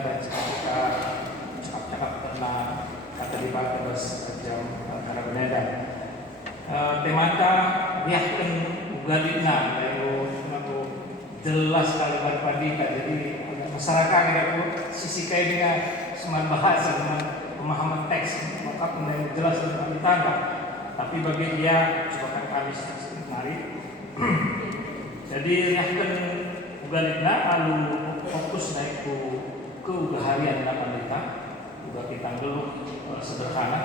dan kita cakap-cakap tentang kata dibaca macam cara berbeda. Temata biarkan ugalina lalu jelas sekali berpadika. Jadi masyarakat kita sisi kainnya semangat bahasa dengan pemahaman teks maka menjadi jelas dan ditambah. Tapi bagi dia coba kami mari. Jadi biarkan ugalina lalu fokus naik ke harian kita. Juga kita dulu sederhana.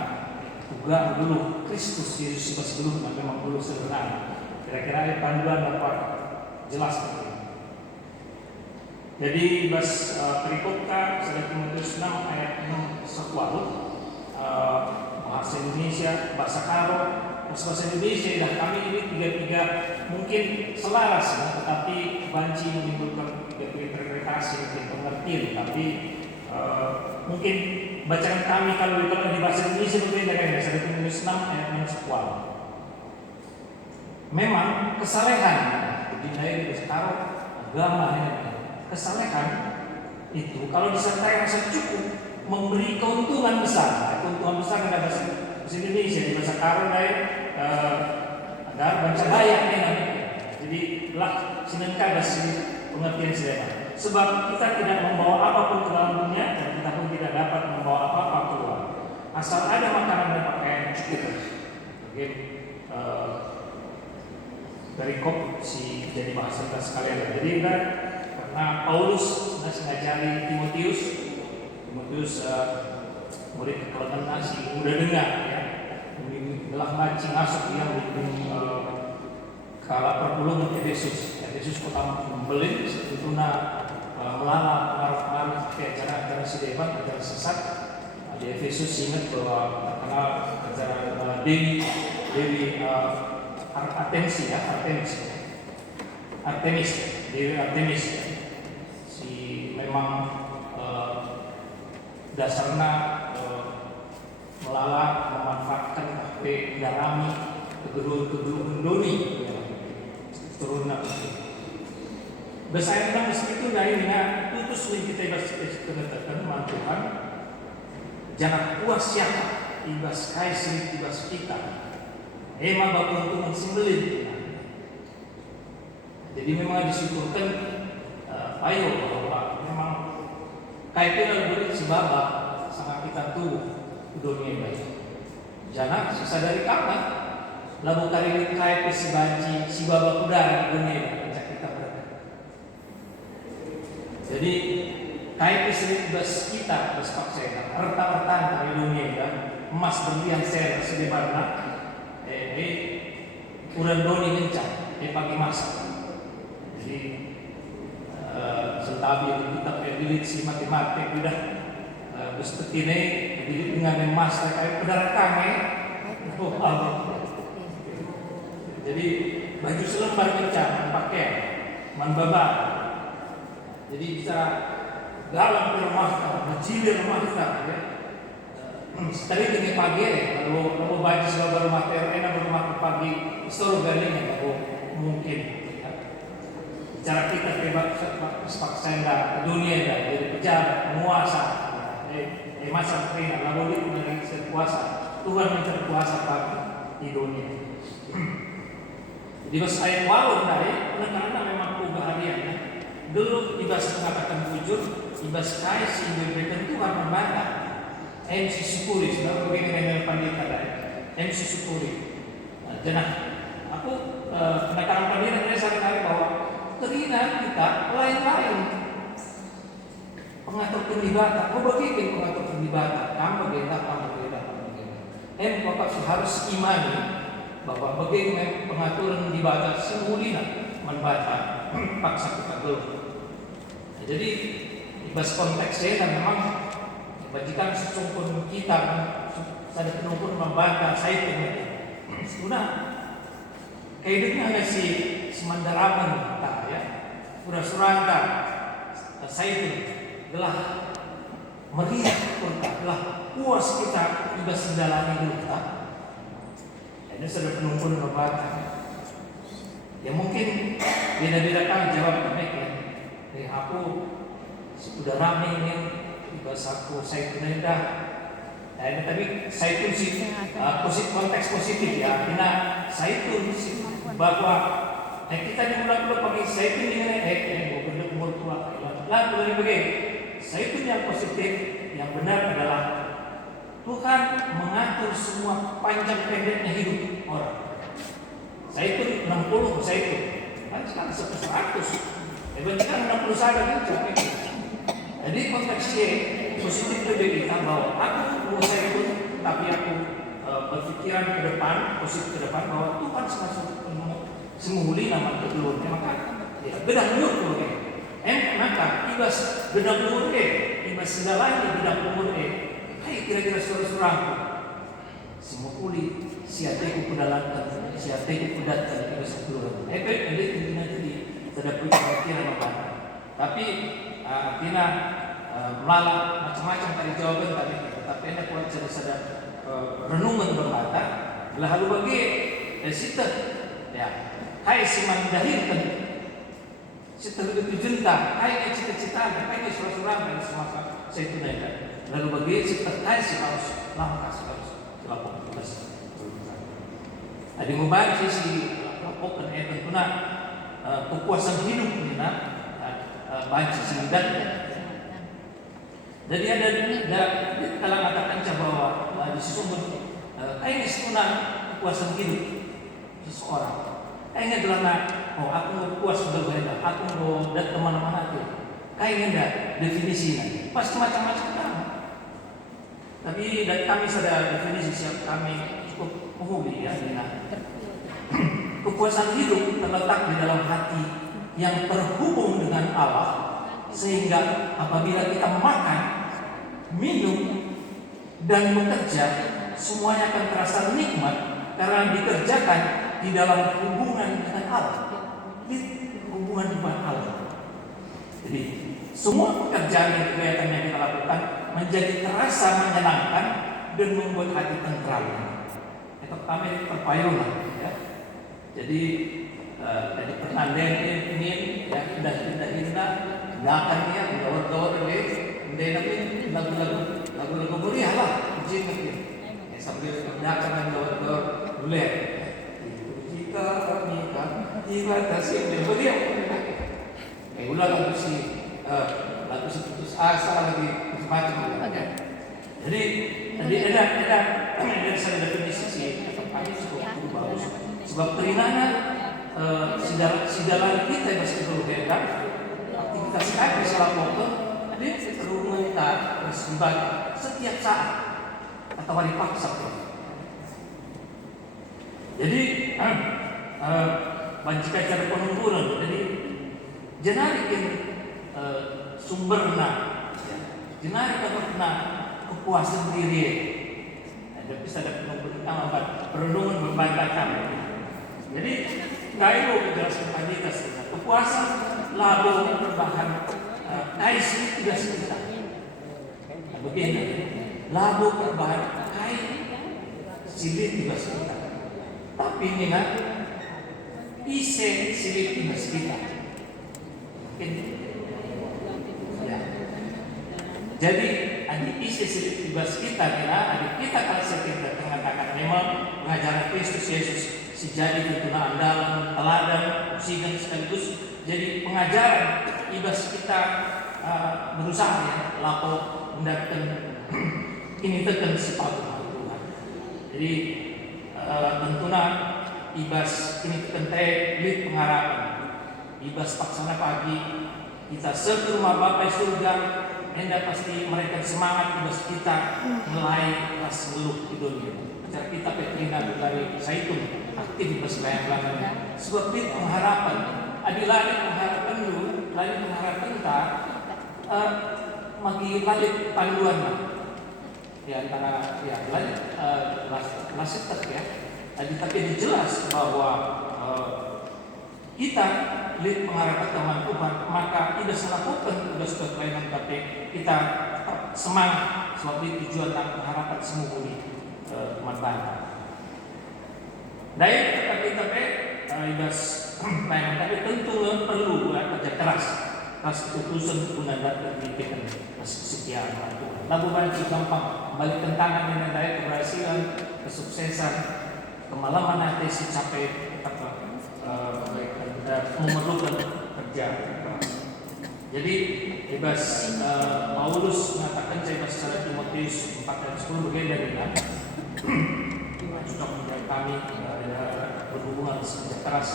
Juga dulu Kristus Yesus masih dulu memang dulu sederhana. Kira-kira ada panduan dapat jelas seperti ini. Jadi perikopka sudah Timotius 6 ayat 6 sequal bahasa Indonesia, bahasa Karo, bahasa Indonesia dan kami ini tiga-tiga mungkin selaras, tetapi banci menimbulkan interpretasi dan pengertian. Tapi mungkin bacaan kami kalau di bahasa Indonesia berbeda kan, bahasa Timotius 6 ayat 6 sequal. Memang kesalehan di sekarang agama ini, kesalehan itu kalau disertai rasa cukup memberi keuntungan besar. Keuntungan besar ada bahasa Indonesia, di bahasa Karo ada baca bayaknya namanya. Jadi lah sinengka basi pengertian saya. Sebab kita tidak membawa apapun ke dalam dunia dan kita pun tidak dapat membawa apa-apa keluar. Asal ada makanan dan pakaian cukup. Oke. Dari kop si jadi bahasa kita sekalian. Jadi karena Paulus mengajari Timotius murid kekeluargaan nasi udah dengar ya. Telah ngaji masuk yang kalau perpuluhan Efesus kota membeli itu melarang pengaruh acara sideban, acara sesat. Di Efesus ingat bahwa terkenal acara Dewi Artemis si memang dasarnya melalak memanfaatkan HP darami kedua doni turunan. Besar tentang itu lainnya tutus kita kengetahuan Tuhan. Jangan puas siapa ibas kaisri ibas kita. Emang keuntungan simbelin. Jadi memang disyukurkan ayo bahwa memang kaitan beri si baba sangat kita tuh dunia yang baik. Jangan sisa dari kapan lalu kali kait si banci si baba udara dunia yang kita berada. Jadi kait si bas kita bas paksa harta dari dunia dan emas berlian ser sedebarna ukuran doni kencang pagi masa. Jadi sentabi kita pilih si matematik udah seperti ini dididik dengan emas kayak pedara kami. Jadi baju selembar kencang pakai membaba. Jadi bisa dalam rumah kita, menjilir rumah kita ya. Tadi tinggi pagi kalau baju selembar rumah enak rumah pagi seluruh galingnya kalau mungkin ya. Cara kita paksa dunia jadi pejabat, penguasa masa perintah lalu dia menjadi terkuasa. Tuhan yang kuasa di dunia. Di bahasa ayat walun dari karena memang kebahagiaan dulu di bahasa mengatakan jujur di bahasa kaya si diberikan Tuhan membantah MC syukuri sudah begini dengan pandita dari MC syukuri. Nah, aku penekanan pandita dari saya bahwa keinginan kita lain-lain. Pengatur pendibatan, begitu pengatur pendibatan, kamu beda. Bapak harus imani bahwa bagaimana pengaturan pendibatan semulina membata paksa kita dulu. Jadi di bahasa konteksnya dan memang bajikan sesungguhnya kita ada penunggu membantah saya itu. Sudah hidupnya hanya si semandaraman kita ya, sudah suranda saya itu telah meriah kita, telah puas kita ibas mendalami kita. Ini sudah penunggu membantah. Ya mungkin beda-beda kan jawab mereka. Aku sudah ramai ini saya pemerintah. Tapi saya itu sih konteks positif ya. Karena saya itu bahwa kita di bulan pagi saya itu ini umur tua. Lalu begini, saya itu yang positif, yang benar adalah Tuhan mengatur semua panjang pendeknya hidup orang. Saya itu 60, saya itu kan sekarang 100. Berarti kan 60 saja kan capek. Jadi konteksnya positif lebih kita bahwa aku saya pun, tapi aku berpikiran ke depan, positif ke depan bahwa Tuhan semuli nama kebeluannya maka ya bedang umur pun maka ibas bedang umur ibas segalanya bedang umur kayak kira-kira surah-surah semua kuli siateku pedalatan siateku pedatan ibas kebeluan ini intinya tadi tidak punya pikiran apa tapi artinya melalui macam-macam tadi jawaban tadi tapi enak buat sadar renungan bermata lalu bagi situ ya kayak siman dahilkan situ itu junta kayak cita-cita kayak surah-surah dan semasa saya tunaikan lalu bagi situ kayak si harus langkah harus dilakukan tugas ada membahas sisi lakukan tentunya kepuasan hidup ini banyak sisi dan jadi ada kalau katakan bahwa di sumber ini sebenarnya kepuasan hidup seseorang. Kayaknya adalah aku mau puas berbeda, aku mau datang kemana-mana tuh. Kayaknya enggak definisinya. Pasti macam-macam kan. Tapi dari kami sudah definisi siap kami cukup menghubungi ya dengan kepuasan hidup terletak di dalam hati yang terhubung dengan Allah sehingga apabila kita makan, minum dan bekerja semuanya akan terasa nikmat karena dikerjakan di dalam hubungan dengan Allah, di hubungan dengan Allah. Jadi semua pekerjaan dan kegiatan yang kita lakukan menjadi terasa menyenangkan dan membuat hati tentram. Itu kami terpayung ya. Jadi pertandaan ini ya indah belakangnya gawat ini lagu-lagu meriah lah, ujian sambil belakang gawat boleh. Jika kami tiba kasih dan beliau, ulang lagu si putus asa lagi macam-macam. Jadi ada saya definisi sih atau kami cukup bagus. Sebab terinana sidalan kita yang masih perlu hebat, aktivitas kami salah motor, dia perlu mentar bersifat setiap saat atau hari paksa. Jadi banjika cara pengukuran, jadi jenarikin sumberna, jenarikan karena kepuasan diri. Ada bisa ada perenungan membantahkan. Jadi kayu menjelaskan kita kepuasan lalu berbahan kais ini tidak sebentar. Begini, labu berbahan kain silit juga sebentar. Tapi ini kan isi silit juga sebentar. Ya. Jadi ada isi silit juga sekitar ada kita kalau kita mengatakan memang pengajaran Kristus Yesus sejadi tentunya andalan, teladan, usigan sekaligus jadi pengajaran ibas kita berusaha ya lapo mendapatkan ini tekan sepatu Tuhan. Jadi tentunya ibas ini tekan lid pengharapan ibas paksana pagi kita sebelum rumah Bapa surga hendak pasti mereka semangat ibas kita mulai kelas seluruh di dunia. Cara kita Petrina dari Zaitun aktif berselayang-layang sebab itu pengharapan adilani pengharapan lu lain pengharapan kita magi balik panduan di antara ya lain lasitek ya tapi dijelas bahwa kita lihat pengharapan teman Tuhan maka tidak melakukan tugas pelayanan tapi kita semangat sebab itu tujuan dan pengharapan semua ini teman-teman. Dari tapi ibas pelayanan tapi tentu perlu kerja keras atas keputusan Undang-Undang Pendidikan Kesetiaan Tuhan. Lagu banci gampang, balikan tangan dengan daya keberhasilan, kesuksesan, kemalaman hati si capai memerlukan kerja. Jadi bebas Paulus mengatakan saya secara Timotius 4:10 bagaimana cocok menjadi kami berhubungan sejak keras.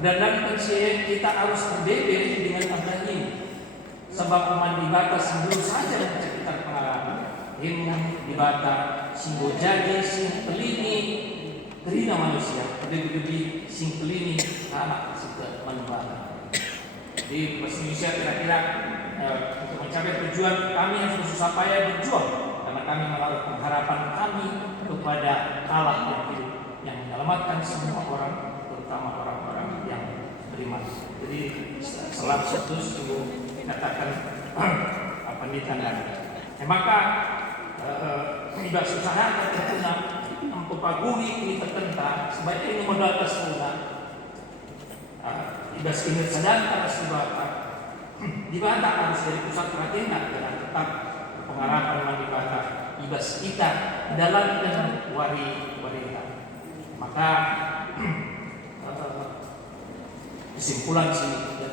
Dan kita harus berbeda dengan agama ini. Sebab umat dibata sebelum saja menceritakan pengalaman ilmu dibata singgo jadi sing pelini terina manusia lebih sing pelini anak sing manubata. Di bahasa Indonesia kira-kira untuk mencapai tujuan kami harus bersusah payah berjuang karena kami menaruh pengharapan kami kepada Allah yang hidup yang menyelamatkan semua orang, terutama orang-orang yang beriman. Jadi selam setus dikatakan apa ditandai. Maka tidak usaha terkena mempagui ini tertenta sebaiknya ini modal tersebut. Ibas ini sedang harus dibata harus dari pusat perhatian dan tetap pengharapan dibata ibas kita dalam dan warita. Maka kesimpulan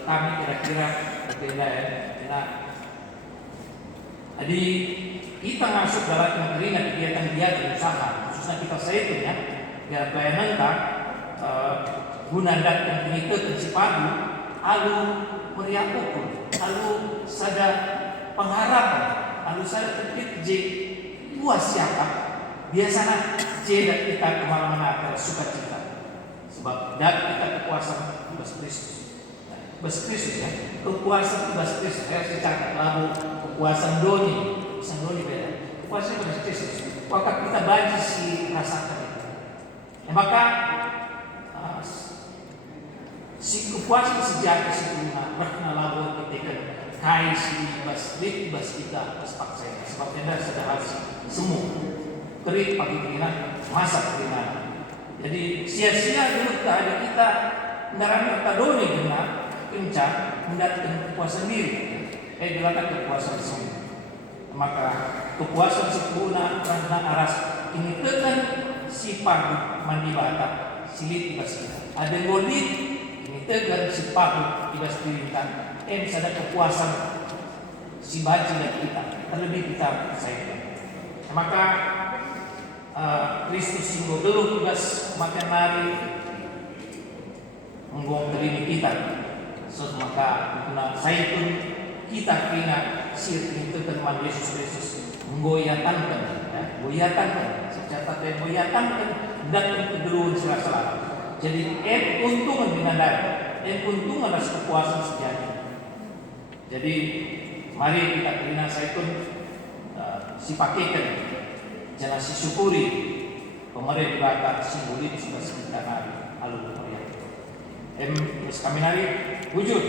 kami kira-kira berbeda ya. Jadi kita masuk dalam kegiatan usaha khususnya kita itu ya biar pelayanan guna dan itu sipadu alu meriah ukur alu sada pengharapan alu sada terkait puas siapa biasanya dan kita kemalaman akan sukacita sebab dan kita kekuasaan Bas Kristus ya kekuasaan Bas Kristus saya secara lalu kekuasaan doni beda kekuasaan Bas Kristus maka kita bagi si rasakan itu maka si kekuasaan sejati si guna rahna lalu ketika kai si bas kita bas paksa sebab anda sudah harus semua terik pagi kira masa kira jadi sia-sia dulu tadi kita ndarang doni benar kencang mendatangkan kekuasaan diri dilakukan kekuasaan semua maka kekuasaan si guna rahna aras ini tekan si pagi mandi bata silit bas kita ada ngodik tegar si pahu ibas dirintan bisa ada kepuasan si baca dan kita terlebih kita saya maka Kristus singgo dulu ibas makan nari menggong terini kita so maka saya pun kita kena sir itu teman Yesus Kristus menggoyatankan secara menggoyatankan dan keduluan salah jadi untungan dengan untungan atas kepuasan sejati. Jadi mari kita terima saya pun si pakaikan jangan si syukuri pemerintah bata simbolik sudah sekitar hari alur meriah. Kami nari wujud.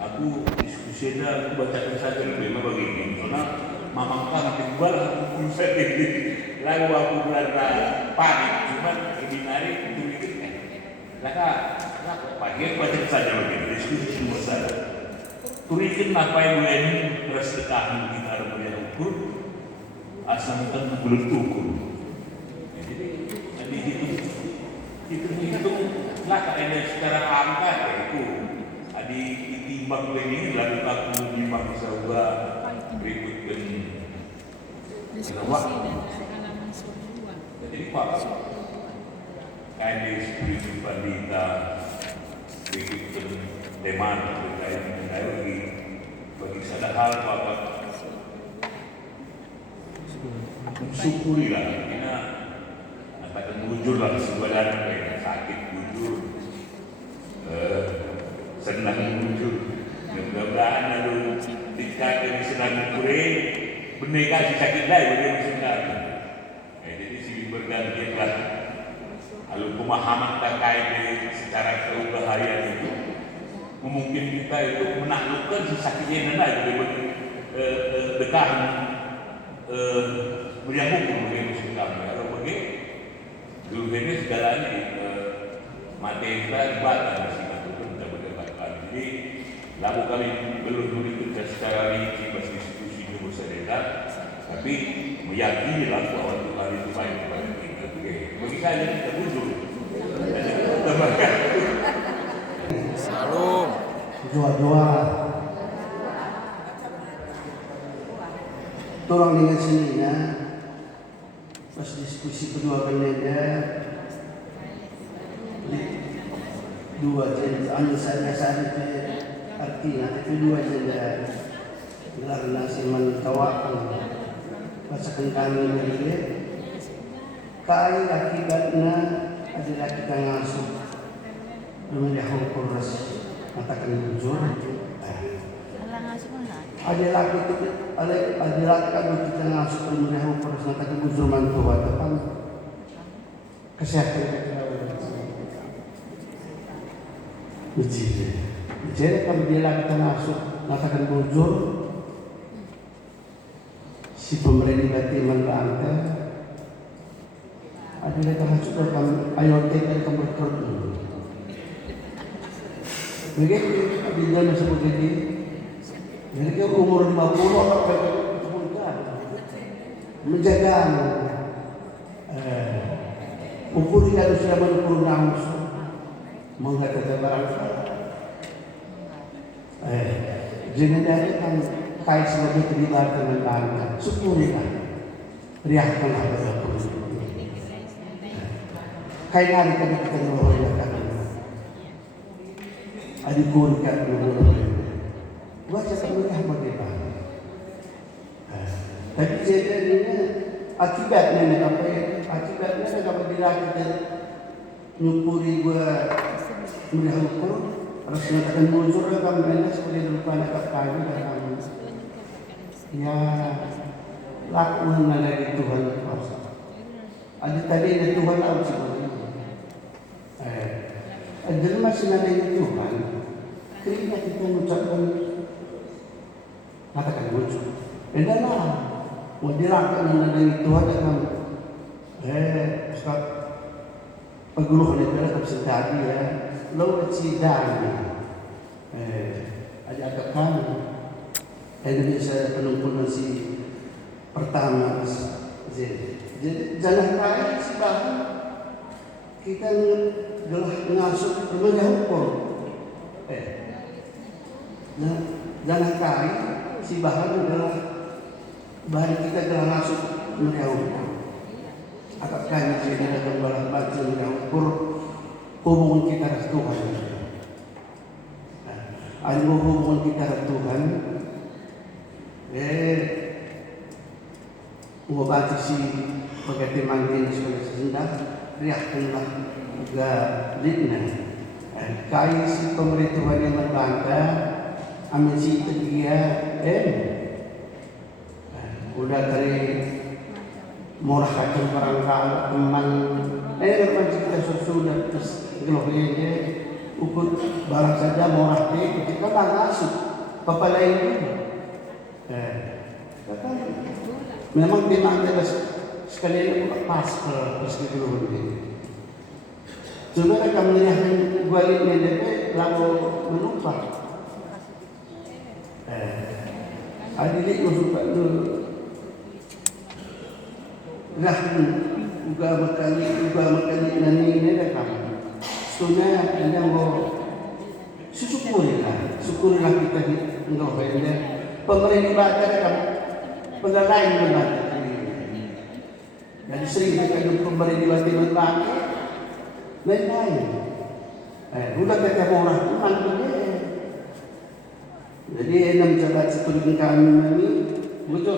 Aku diskusi aku bacakan saja memang begini karena mamang kan timbal aku kuset ini lalu aku berada panik cuma ini nari itu mikirnya laka pagi baca saja begini diskusi semua saja turikin apa yang ini terus ditahan kita ada melihat ukur asal kan belum ukur jadi itu laka ini secara angka itu adi ditimbang begini lalu aku timbang sebuah berikut diskusi dan pengalaman semua. Jadi Pak, ini seperti pandita berikut teman terkait bagi sada hal Bapak syukurilah kita katakan bujurlah sebenarnya sakit bujur senang bujur mudah-mudahan lalu dikatakan senang kuring benih si sakit lain bagi musim jadi si bergantilah lalu pemahaman terkait secara kebahayaan itu memungkinkan kita itu menaklukkan si sakitnya lain bagi dekah meriah hukum bagi musim kalau bagi dulu ini segalanya materi kita dibatalkan kita berdebat jadi lalu kami belum berikutnya secara rinci pas diskusi di Bursa Desa, tapi meyakini lah bahwa Tuhan itu baik kepada kita. Bagi kalian kita jujur. Salam. Doa-doa. Tolong dengan sininya pas diskusi kedua kalinya dua jenis anu saya artinya kedua jenis karena siman tawakan masakan kami dari dia kai akibatnya adalah kita ngasuh dunia hukum ras katakan jujur adalah kalau kita ngasuh dunia hukum ras katakan jujur mantua depan kesehatan jadi kalau dia kita masuk katakan jujur si pemerintah berarti membangga adalah kita masuk dalam IoT dan komputer dulu. Begitu di dalam seperti ini, jadi kalau umur 50 sampai menjaga ukur kalau sudah mengukur namus mengatakan barang jangan dari kan kait sebagai terlibat dengan bangga syukurilah riahkanlah pada Tuhan kait hari kami kita mengucapkan adik kurikat mengucapkan wajah terlihat bagaimana tapi jadinya akibatnya apa dilakukan nyukuri gua melihat ukur harus mengatakan muncul kami banyak sebagai lupa nakap kami dalam ya lakukan lagi Tuhan kuasa. Ada tadi ada Tuhan tahu sebenarnya. Ada masih ada Tuhan. Ketika kita mengucapkan katakan muncul. Edalah mau dilakukan dengan Tuhan dalam Ustaz paguluhan itu adalah kebesaran ya. Lalu sidang, agak kami, Indonesia penumpunan si pertama, jadi jalan kaya si bahu kita gelah ngasuh temannya hukum, jalan kaya si bahan adalah bahan kita gelah ngasuh temannya hukum, agak kaya sih dia dalam balas baca temannya hukum. Hubungan kita dengan Tuhan. Ada hubungan kita dengan Tuhan. Mengobati si bagai mantin sebagai sesendak, riakkanlah juga lidna. Kai si pemerintahan yang berbangga, amin si tegia, udah dari murah kacang barangkali teman, lepas kita sudah terus kalau ini ukur barang saja murah deh, kita tak ngasih apa lain ini. Memang dimana sekali ini pas meski dulu ini. Coba kita melihat balik ini lalu melupa. Adik suka dulu. Nah, juga makanya nani ini dah kamu. Sebenarnya yang mau syukurilah kita enggak benda pemerintah baca kan pegawai membaca ini. Jadi sering kita pemerintah baca lain. Udah kita orang tuhan begini. Jadi enam jabat seperti kami ini betul.